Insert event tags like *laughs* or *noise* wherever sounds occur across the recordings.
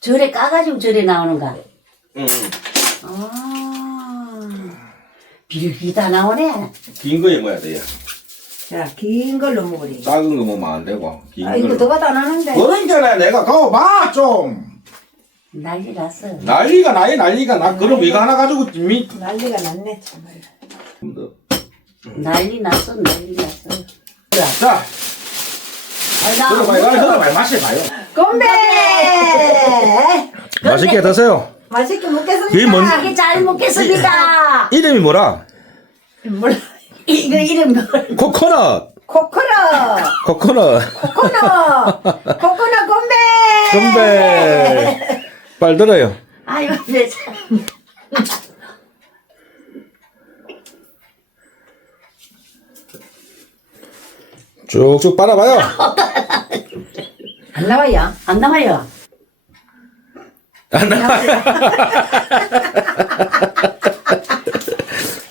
절에 까가지고 절에 나오는가? 응. 아, 비력이 다 나오네. 긴 거에 뭐야 돼요? 자, 긴 걸로 먹으리. 작은 거 먹으면 안 되고 긴 아, 이거 걸로. 너가 다 나는데. 그러니까 내가 가고 봐좀 난리 났어. 난리가 나이 난리가 나 그럼 이거 하나 가지고 미 난리가 났네, 정말. 난리 났어, 난리 났어. 자 아, 들어봐요 나, 들어봐요 마셔봐요 건배! 맛있게 드세요. 맛있게 먹겠습니다. 뭔- 이게 잘 먹겠습니다. 이름이 뭐라? 몰라. 이거 이름 뭐? 코코넛. 코코넛! 코코넛. 코코넛! 코코넛 건배! 건배. 빨리 들어요. 아이고, 왜 참. 쭉쭉 빨아봐요. 안 나와요. 안 나와요. 안 나와.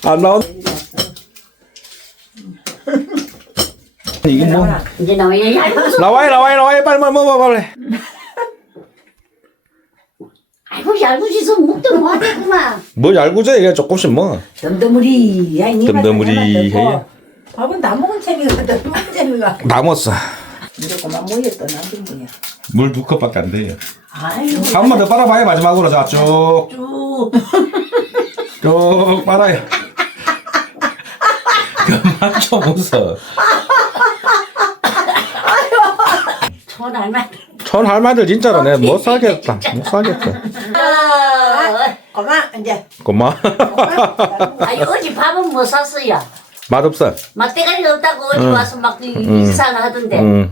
안 나온. 이게 뭐? 이제 나와요. 야, 무슨. 나와요 나와요 나와요 빨리 빨리 먹어 빨리. 아이고, 얄궂어서 목도는 와대구만. 뭐 얄궂어 이게 조금씩 먹어. 덤덤우리. 야, 이 덤덤우리 해요. 밥은 다 먹은 재미가, 다 먹은 재미가. 남았어. 이제 그만 모였다, 나도 뭐야. 물 두 컵밖에 안 돼요. 아이고, 한번 더 빨아봐요 마지막으로 자 쭉 쭉 *laughs* 쭉. 빨아요. 그만 좀 웃어. 천 알만. 천 할머니들 진짜로 내가 못 살겠다. *laughs* 못 살겠다. 아, 그만, 이제. 고마. 아니, 어제 밥은 뭐 샀어요? 맛없어. 맛대가리가 없다고 어제 와서 막 이상하던데. 응.